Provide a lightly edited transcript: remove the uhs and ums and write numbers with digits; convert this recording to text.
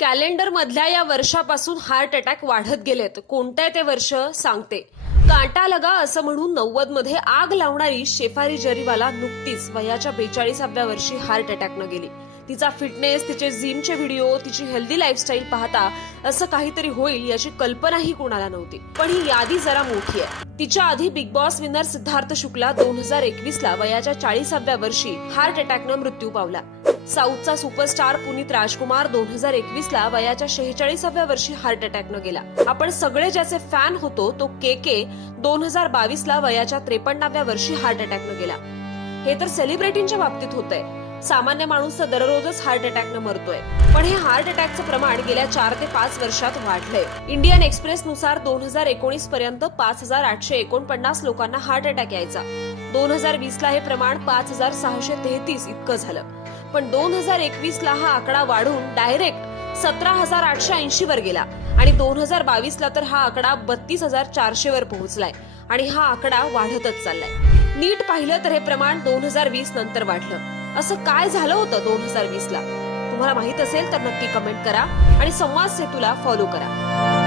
Calendar मधल्या या वर्षापासून हार्ट अटॅक वाढत गेलेत. कोणते ते वर्ष सांगते. कांटा लगा असं म्हणून 90 मध्ये आग लावणारी शेफाली जरीवाला नुकतीच वयाच्या 42व्या वर्षी हार्ट अटॅकनं गेली. तिचा फिटनेस, तिचे जिमचे व्हिडिओ, तिची हेल्दी लाईफस्टाईल पाहता असं काहीतरी होईल याची कल्पनाही कोणाला नव्हती. पण ही यादी जरा मोठी आहे. तिच्या आधी Bigg Boss winner Siddharth Shukla 2021ला वयाच्या 40व्या वर्षी हार्ट अटॅकनं मृत्यू पावला. साऊथचा सुपरस्टार पुनीत राजकुमार 2021ला वयाच्या 46व्या वर्षी हार्ट अटॅकनं गेला. आपण सगळे ज्याचे फॅन होतो तो के 2022ला वयाच्या 53व्या वर्षी हार्ट अटॅकनं गेला. हे तर सेलिब्रिटींच्या बाबतीत होतंय. सामान्य माणूस तर दररोजच हार्ट अटॅकनं मरतोय. पण हे हार्ट अटॅकचं प्रमाण गेल्या 4 ते 5 वर्षात वाढलंय. इंडियन एक्सप्रेस नुसार 2019 पर्यंत 5849 लोकांना हार्ट अटॅक यायचा. 2020ला हे प्रमाण 5633 इतकं झालं. पण 2021ला हा आकडा वाढून डायरेक्ट 17880 वर गेला आणि 2022ला तर हा आकडा 32400 वर पोहोचलाय आणि हा आकडा वाढतच चाललाय. नीट पाहिलं तर हे प्रमाण 2020 नंतर वाढलं. असं काय झालं होतं 2020ला? तुम्हाला माहित असेल तर नक्की कमेंट करा आणि संवाद सेतूला फॉलो करा.